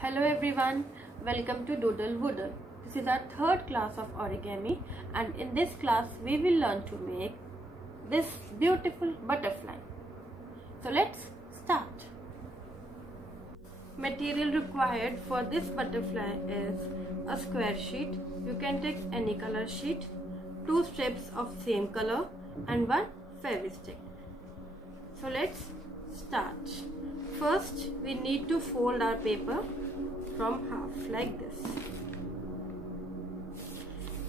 Hello everyone, welcome to Doodle Woodle. This is our third class of origami, and in this class we will learn to make this beautiful butterfly. So let's start. Material required for this butterfly is a square sheet. You can take any color sheet, 2 strips of same color and 1 Fevistick. So let's start. First we need to fold our paper from half like this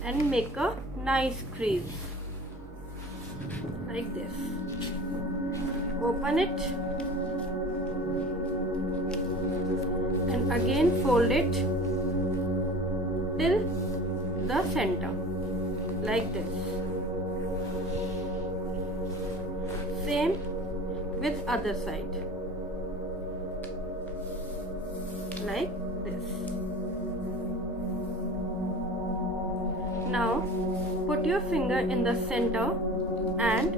and make a nice crease like this. Open it and again fold it till the center like this. Same with other side like this. Now put your finger in the center and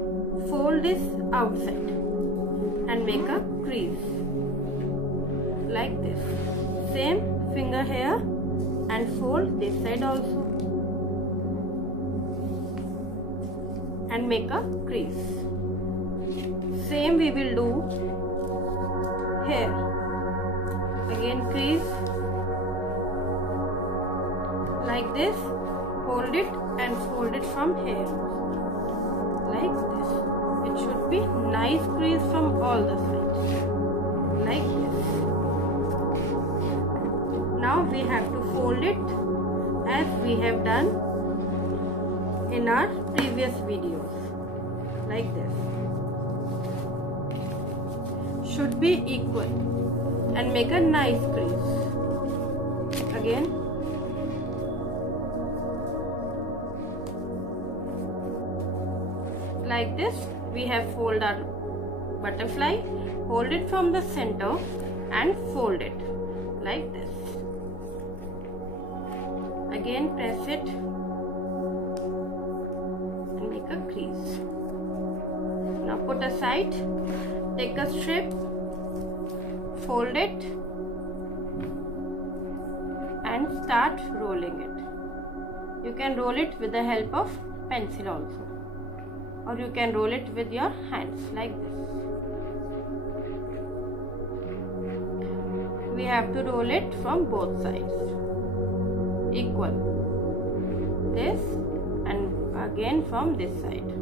fold this outside and make a crease like this. Same finger here and fold this side also and make a crease. Same we will do here. Again crease like this, hold it and fold it from here like this. It should be nice crease from all the sides like this. Now we have to fold it as we have done in our previous videos like this. Should be equal and make a nice crease. Again like this. We have folded our butterfly, hold it from the center and fold it like this. Again press it and make a crease. Now put aside, take a strip, fold it and start rolling it. You can roll it with the help of pencil also, or you can roll it with your hands like this. We have to roll it from both sides equal, this and again from this side.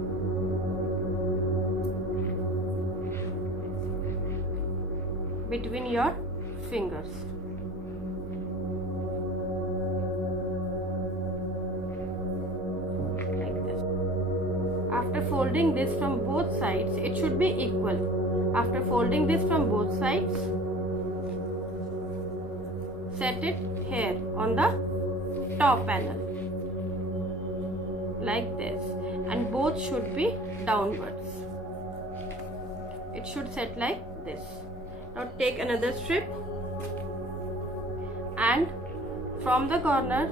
Between your fingers. Like this. After folding this from both sides, it should be equal. After folding this from both sides, set it here on the top panel like this, and both should be downwards. It should set like this. Now take another strip and from the corner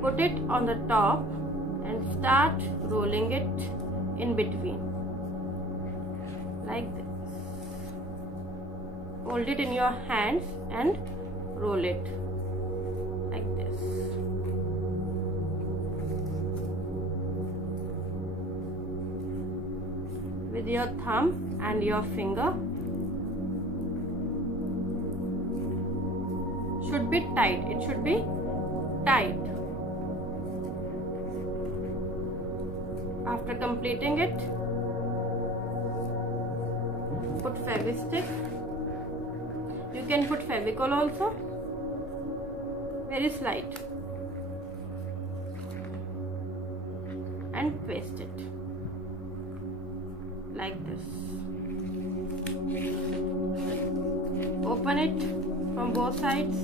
put it on the top and start rolling it in between like this. Hold it in your hands and roll it like this. With your thumb and your finger. Should be tight. It should be tight. After completing it, put Fevistick. You can put Fevicol also. Very slight. And twist it like this. Open it from both sides.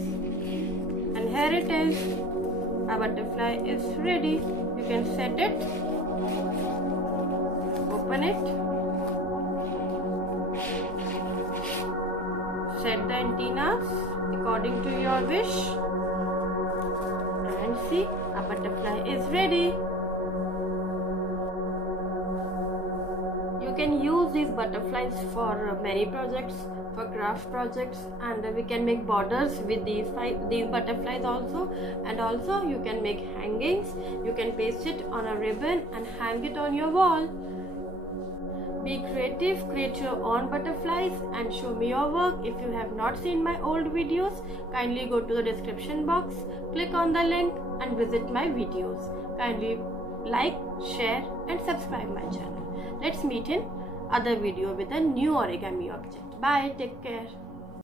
And here it is. Our butterfly is ready. You can set it. Open it. Set the antennas according to your wish. And see, our butterfly is ready. You You can use these butterflies for many projects, for craft projects, and we can make borders with these butterflies also. And also you can make hangings. You can paste it on a ribbon and hang it on your wall. Be creative, create your own butterflies and show me your work. If you have not seen my old videos, kindly go to the description box, click on the link and visit my videos. Kindly like, share and subscribe my channel. Let's meet in other video with a new origami object. Bye, take care.